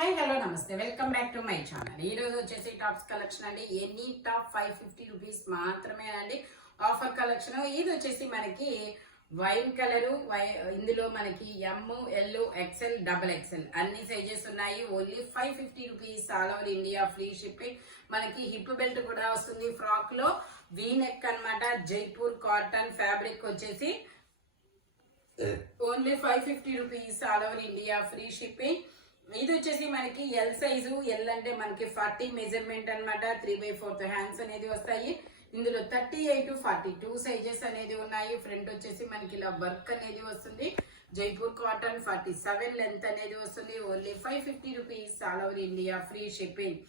Hi hello నమస్తే welcome back to my channel. ఈ రోజు వచ్చేసి టాప్స్ కలెక్షన్ అండి. ఎనీ టాప్ 550 రూపీస్ మాత్రమే అండి ఆఫర్ కలెక్షన్. ఇది వచ్చేసి మనకి వైన్ కలరు, ఇందులో మనకి ఎమ్, ఎల్, ఎక్సెల్, డబల్ ఎక్సెల్ అన్ని సైజెస్ ఉన్నాయి. Only 550 rupees all over India, free shipping. మనకి హిప్ బెల్ట్ కూడా వస్తుంది. ఫ్రాక్ లో వీ నెక్ అనమాట. జైపూర్ కాటన్ ఫ్యాబ్రిక్ వచ్చేసి only 550 rupees all over India, free shipping. ఇది వచ్చేసి మనకి ఎల్ సైజు. ఎల్ అంటే మనకి 40 మెజర్మెంట్ అనమాట. 3/4 హ్యాండ్స్ అనేది వస్తాయి. ఇందులో 38 to 42 సైజెస్ అనేది ఉన్నాయి. ఫ్రంట్ వచ్చేసి మనకి ఇలా వర్క్ అనేది వస్తుంది. జైపూర్ కాటన్ 47 లెంత్ అనేది వస్తుంది. Only 550 rupees all over India, free shipping.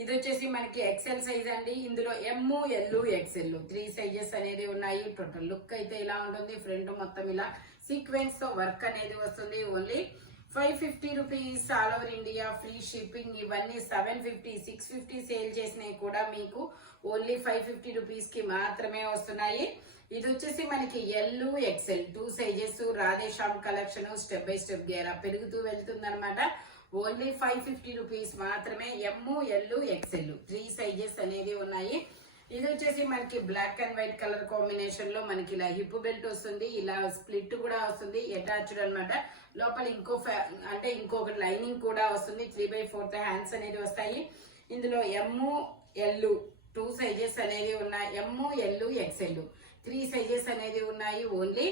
ఇది వచ్చేసి మనకి ఎక్సెల్ సైజ్ అండి. ఇందులో ఎమ్, ఎల్, ఎక్సెల్ 3 సైజెస్ అనేది ఉన్నాయి. టోటల్ లుక్ అయితే ఇలా ఉంటుంది. ఫ్రంట్ మొత్తం ఇలా సీక్వెన్స్ తో వర్క్ అనేది వస్తుంది. Only 550 rupees all over India, free shipping. ఇవన్నీ 750, 650 సేల్ చేసినవి కూడా మీకు ఓన్లీ 550 రూపీస్ కి మాత్రమే వస్తున్నాయి. ఇది వచ్చేసి మనకి L, XL 2 sizes. Radheshyam collection step by step గేరా పెరుగుతూ వెళ్తుంది అనమాట. ఓన్లీ 550 రూపీస్ మాత్రమే. ఎమ్, ఎల్, ఎక్సెల్ 3 సైజెస్ అనేది ఉన్నాయి. ఇది వచ్చేసి మనకి black and white colour combination లో మనకి ఇలా హిప్ బెల్ట్ వస్తుంది. ఇలా స్ప్లిట్ కూడా వస్తుంది, అటాచ్డ్ అనమాట. లోపల ఇంకొక లైనింగ్ కూడా వస్తుంది. 3/4 హ్యాండ్స్ అనేది వస్తాయి. ఇందులో ఎమ్, ఎల్ 2 సైజెస్ అనేది ఉన్నాయి. ఎమ్, ఎల్, ఎక్సెల్ 3 సైజెస్ అనేది ఉన్నాయి. Only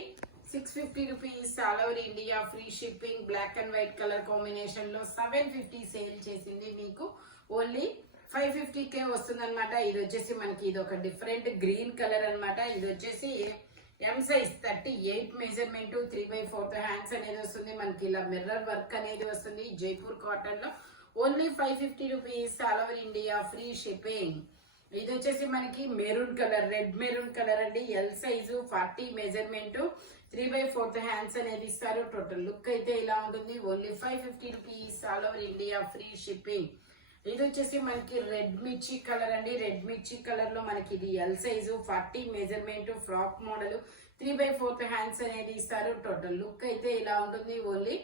650 rupees all over India, free shipping. Black and white colour combination లో 750 సేల్ చేసింది మీకు ఓన్లీ 550K వస్తుంది అనమాట. ఇది వచ్చేసి మనకి ఇది ఒక డిఫరెంట్ గ్రీన్ కలర్ అనమాట. ఇది వచ్చేసి ఎం సైజ్ 38 మెజర్మెంట్. 3/4 హ్యాండ్స్ అనేది వస్తుంది. మనకి ఇలా మిర్రర్ వర్క్ అనేది వస్తుంది. జైపూర్ కాటన్ లో only 550 rupees all over India, free shipping. ఇది వచ్చేసి మనకి maroon colour, red maroon colour అండి. L size 40 measurement. 3/4 హ్యాండ్స్ అనేది ఇస్తారు. టోటల్ లుక్ అయితే ఇలా ఉంటుంది. Only 550 rupees all over India, free shipping. ఇది వచ్చేసి మనకి రెడ్ మిర్చి కలర్ అండి. రెడ్ మిర్చి కలర్ లో మనకి ఇది L size 40 measurement. Frock model 3/4 hands అనేది ఇస్తారు. టోటల్ లుక్ అయితే ఇలా ఉంటుంది. Only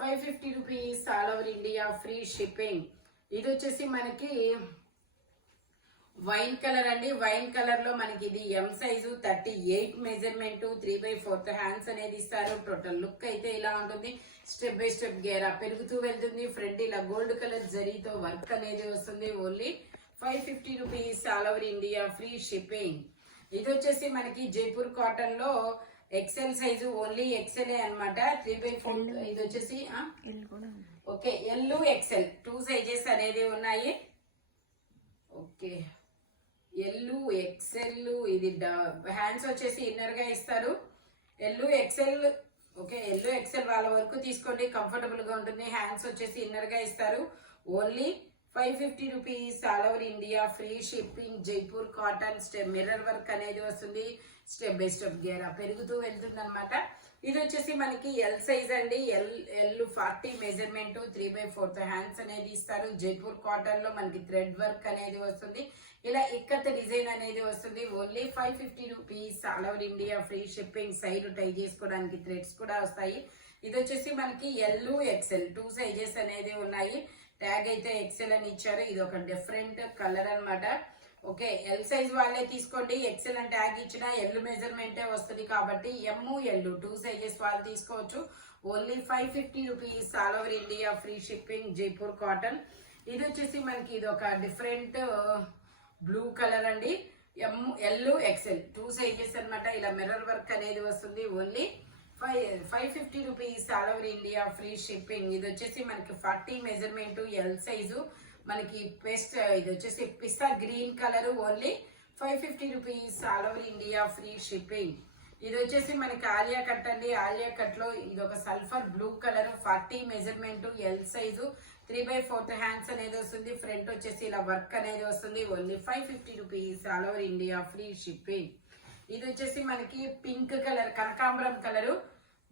550 rupees all over India, free shipping. ఇది వచ్చేసి మనకి వైన్ కలర్ అండి. వైన్ కలర్ లో మనకి ఇది ఎం సైజు 38 మెజర్మెంట్. 3/4 హ్యాండ్స్ అనేది ఇస్తారు. టోటల్ లుక్ అయితే ఇలా ఉంటుంది. స్టెప్ బై స్టెప్ గేరా పెరుగుతూ వెళ్తుంది. ఫ్రంట్ ఇలా గోల్డ్ కలర్ జరీతో వర్క్ అనేది వస్తుంది. Only 550 rupees all over India, free shipping. ఇది వచ్చేసి మనకి జైపూర్ కాటన్ లో ఎక్సెల్ సైజు. ఓన్లీ ఎక్సెల్ అనమాట. 3/4. ఇది వచ్చేసి ఓకే ఎల్, ఎక్సెల్ 2 సైజెస్ అనేది ఉన్నాయి. Okay L, XL. ఇది హ్యాండ్స్ వచ్చేసి ఇన్నర్ గా ఇస్తారు. L, XL. Okay L, XL వాళ్ళ వరకు తీసుకోండి, కంఫర్టబుల్ గా ఉంటుంది. హ్యాండ్స్ వచ్చేసి ఇన్నర్ గా ఇస్తారు. Only 550 rupees all over India, free shipping. Jaipur cotton mirror work అనేది వస్తుంది. స్టెప్ బై స్టెప్ గేరా పెరుగుతూ వెళ్తుంది అనమాట. ఇది వచ్చేసి మనకి ఎల్ సైజ్ అండి. L 40 measurement. 3/4 హ్యాండ్స్ అనేది ఇస్తారు. జైపూర్ కాటన్ లో మనకి థ్రెడ్ వర్క్ అనేది వస్తుంది. ఇలా ఇక్కత్ డిజైన్ అనేది వస్తుంది. Only 550 rupees all over India, free shipping. Side tie చేసుకోవడానికి థ్రెడ్స్ కూడా వస్తాయి. ఇది వచ్చేసి మనకి ఎల్, ఎక్సెల్ 2 సైజెస్ అనేది ఉన్నాయి. ట్యాగ్ అయితే ఎక్సెల్ అని ఇచ్చారు. ఇది ఒక డిఫరెంట్ కలర్ అనమాట. ఓకే ఎల్ సైజ్ వాళ్ళే తీసుకోండి. ఎక్సెల్ అని ట్యాగ్ ఇచ్చిన ఎల్ మెజర్మెంటే వస్తుంది కాబట్టి ఎమ్, ఎల్ 2 సైజెస్ వాళ్ళు తీసుకోవచ్చు. Only 550 rupees all over India, free shipping. Jaipur cotton. ఇది వచ్చేసి మనకి ఇది ఒక డిఫరెంట్ బ్లూ కలర్ అండి. ఎమ్, ఎల్, ఎక్సెల్ 2 సైజెస్ అనమాట. ఇలా మిర్రర్ వర్క్ అనేది వస్తుంది. Only 550 rupees all over India, free shipping. ఇది వచ్చేసి మనకి 40 మెజర్మెంట్. ఎల్ సైజు మనకి ఇది వచ్చేసి pista green colour. Only 550 rupees all over India, free shipping. ఇది వచ్చేసి మనకి ఆలియా కట్ అండి. ఆలియా కట్ లో ఇది ఒక sulphur blue colour. 40 measurement. L size 3/4 hands అనేది వస్తుంది. ఫ్రంట్ వచ్చేసి ఇలా వర్క్ అనేది వస్తుంది. Only 550 rupees all over India, free shipping. ఇది వచ్చేసి మనకి పింక్ కలర్, కనకాంబరం కలరు.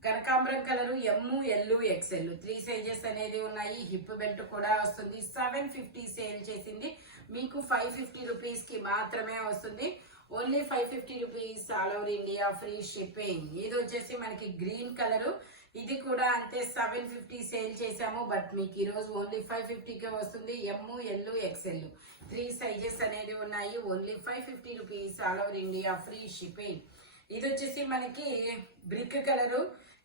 కనకాంబరం కలరు ఎమ్, ఎల్, ఎక్సెల్ 3 సైజెస్ అనేది ఉన్నాయి. హిప్ బెల్ట్ కూడా వస్తుంది. 750 సేల్ చేసింది మీకు 550 రూపీస్ కి మాత్రమే వస్తుంది. Only 550 rupees all over India, free shipping. ఇది వచ్చేసి మనకి గ్రీన్ కలరు. ఇది కూడా అంతే 750 సేల్ చేసాము, బట్ మీకు ఈరోజు ఓన్లీ 550కే వస్తుంది. ఎమ్, ఎల్, ఎక్స్ఎల్ 3 సైజెస్ అనేది ఉన్నాయి. Only 550 rupees, all over India free shipping. ఇది వచ్చేసి మనకి బ్రిక్ కలరు,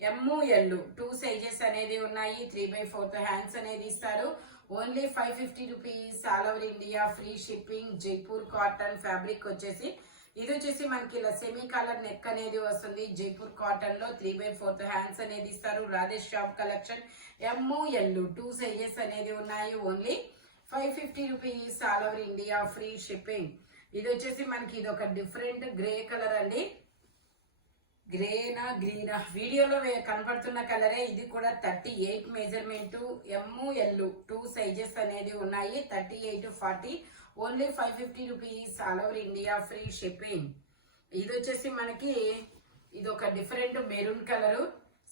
ఎమ్, ఎల్ 2 సైజెస్ అనేది ఉన్నాయి. 3/4 హ్యాండ్స్ అనేది ఇస్తారు. Only 550 rupees, all over India free shipping. Jaipur cotton fabric వచ్చేసి ఇది వచ్చేసి మనకి ఇలా సెమీ కాలర్ నెక్ అనేది వస్తుంది. జైపూర్ కాటన్ లో 3/4 హ్యాండ్స్ అనేది ఇస్తారు. Radhesh shop collection. M, L 2 sizes అనేది ఉన్నాయి. Only 550 rupees, all over India free shipping. ఇది వచ్చేసి మనకి ఇది ఒక డిఫరెంట్ గ్రే కలర్ అండి. గ్రేనా గ్రీనా వీడియోలో కనపడుతున్న కలరే. ఇది కూడా 38 మెజర్మెంట్. ఎమ్, ఎల్ 2 సైజెస్ అనేది ఉన్నాయి. 38, 40 only 550 rupees, all over India free shipping. ఇది వచ్చేసి మనకి ఇది ఒక different maroon colour,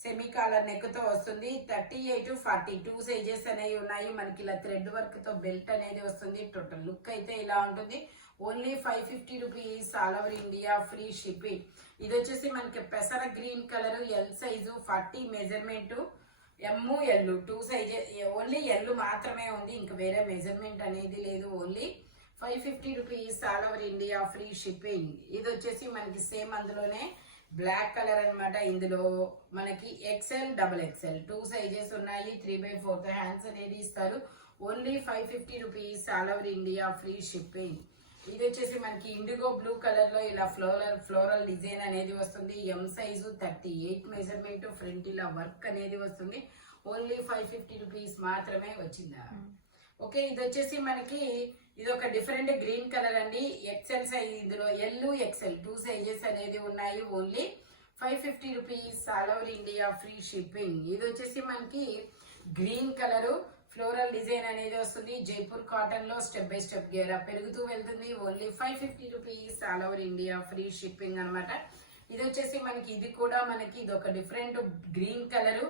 semi collar neck తో వస్తుంది. 38, 40 2 సైజెస్ అనేవి ఉన్నాయి. మనకి ఇలా థ్రెడ్ వర్క్ తో బెల్ట్ అనేది వస్తుంది. టోటల్ లుక్ అయితే ఇలా ఉంటుంది. Only 550 rupees, all over India free shipping. ఇది వచ్చేసి మనకి పెసర green colour, L size 40 measurement. M, L 2 sizes, only L మాత్రమే ఉంది, ఇంకా వేరే మెజర్మెంట్ అనేది లేదు. Only 550 rupees, all over India free shipping. ఇది వచ్చేసి మనకి సేమ్ అందులోనే బ్లాక్ కలర్ అనమాట. ఇందులో మనకి ఎక్స్ఎల్, డబుల్ ఎక్స్ఎల్ 2 సైజెస్ ఉన్నాయి. 3/4 హ్యాండ్స్ అనేది ఇస్తారు. Only 550 rupees, all over India free shipping. ఇది వచ్చేసి మనకి ఇండిగో బ్లూ కలర్ లో ఇలా ఫ్లోరల్ డిజైన్ అనేది వస్తుంది. M size 38 measurement. ఫ్రంట్ ఇలా వర్క్ అనేది వస్తుంది. ఓన్లీ 550 రూపీస్ మాత్రమే వచ్చిందా. ఓకే, ఇది వచ్చేసి మనకి ఇది ఒక డిఫరెంట్ గ్రీన్ కలర్ అండి. ఎక్సెల్ సైజ్, ఇందులో ఎల్, ఎక్సెల్ 2 సైజెస్ అనేది ఉన్నాయి. Only 550 rupees, all over India free shipping. ఇది వచ్చేసి మనకి గ్రీన్ కలరు, ఫ్లోరల్ డిజైన్ అనేది వస్తుంది. జైపూర్ కాటన్ లో స్టెప్ బై స్టెప్ గేరా పెరుగుతూ వెళ్తుంది. Only 550 rupees, all over India free shipping అనమాట. ఇది వచ్చేసి మనకి ఇది కూడా మనకి ఇది ఒక different green colour,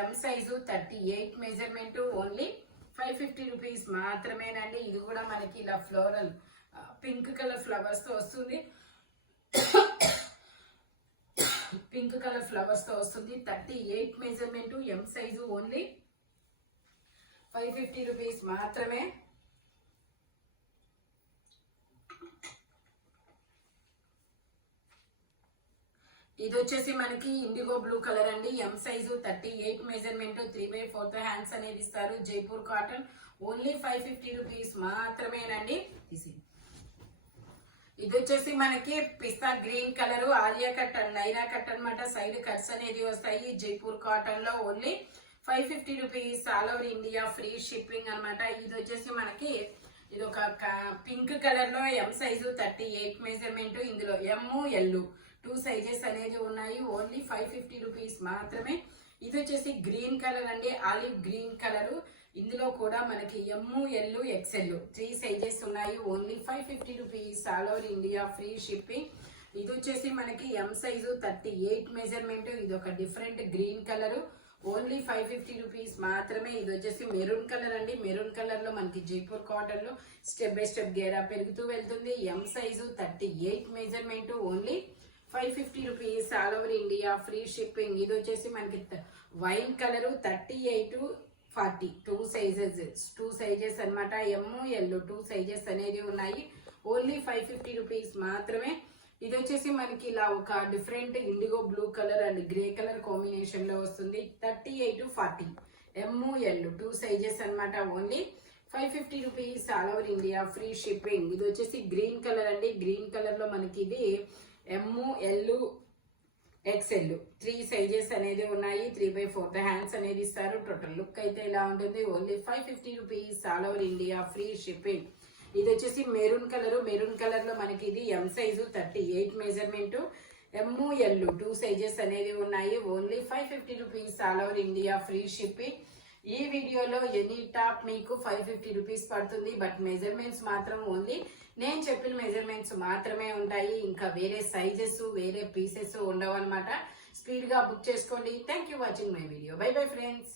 M size 38 measurement. Only 550 rupees మాత్రమేనండి. ఇది కూడా మనకి ఇలా ఫ్లోరల్ పింక్ కలర్ ఫ్లవర్స్ తో వస్తుంది. పింక్ కలర్ ఫ్లవర్స్ తో వస్తుంది. 38 measurement, M size. Only 550 rupees మాత్రమే. ఇది వచ్చేసి మనకి ఇండిగో బ్లూ కలర్ అండి. M size 38 measurement. 3/4 హ్యాండ్స్ అనేది ఇస్తారు. జైపూర్ కాటన్. ఓన్లీ 550 రూపీస్ మాత్రమేనండి. ఇది వచ్చేసి మనకి pista green colour, Alia cut and Naira cut అనమాట. సైడ్ కట్స్ అనేది వస్తాయి. జైపూర్ కాటన్ లో only 550 rupees, all over India free shipping అనమాట. ఇది వచ్చేసి మనకి ఇది ఒక పింక్ కలర్ లో ఎం సైజు 38 మెజర్మెంట్. ఇందులో ఎమ్, ఎల్ 2 సైజెస్ అనేది ఉన్నాయి. ఓన్లీ 550 రూపీస్ మాత్రమే. ఇది వచ్చేసి గ్రీన్ కలర్ అండి, ఆలివ్ గ్రీన్ కలర్. ఇందులో కూడా మనకి ఎమ్, ఎల్, ఎక్స్ఎల్ 3 సైజెస్ ఉన్నాయి. Only 550 rupees, all over India free shipping. ఇది వచ్చేసి మనకి ఎం సైజు 38 మెజర్మెంట్. ఇది ఒక different green colour. Only 550 rupees మాత్రమే. ఇది వచ్చేసి మెరూన్ కలర్ అండి. మెరూన్ కలర్ లో మనకి జైపూర్ కాటన్ లో స్టెప్ బై స్టెప్ గేరా పెరుగుతూ వెళ్తుంది. M size 38 measurement. Only 550 rupees, all over India free shipping. ఇది వచ్చేసి మనకి వైన్ కలర్ 38, 40 2 సైజెస్ అనమాట. ఎమ్, ఎల్ 2 సైజెస్ అనేది ఉన్నాయి. ఓన్లీ 550 రూపీస్ మాత్రమే. ఇది వచ్చేసి మనకి ఇలా ఒక different IndiGo blue colour and grey colour combination లో వస్తుంది. 38, 40 ఎమ్, ఎల్ 2 సైజెస్ అనమాట. Only 550 rupees, all over India free shipping. ఇది వచ్చేసి గ్రీన్ కలర్ అండి. గ్రీన్ కలర్ లో మనకి ఇది ఎమ్, ఎల్, ఎక్స్ఎల్ 3 సైజెస్ అనేది ఉన్నాయి. 3/4 హ్యాండ్స్ అనేది ఇస్తారు. టోటల్ లుక్ అయితే ఇలా ఉంటుంది. Only 550 rupees, all over India free shipping. ఇది వచ్చేసి మెరూన్ కలర్. మెరూన్ కలర్ లో మనకి ఇది M size 38 measurement. M, L 2 sizes అనేది ఉన్నాయి. Only 550 rupees, all over India free shipping. ఈ వీడియోలో ఎనీ టాప్ మీకు 550 రూపీస్ పడుతుంది. బట్ మెజర్మెంట్స్ మాత్రం ఓన్లీ నేను చెప్పిన మెజర్మెంట్స్ మాత్రమే ఉంటాయి. ఇంకా వేరే సైజెస్, వేరే పీసెస్ ఉండవు అనమాట. స్పీడ్ గా బుక్ చేసుకోండి. Thank you watching my video. By bye friends.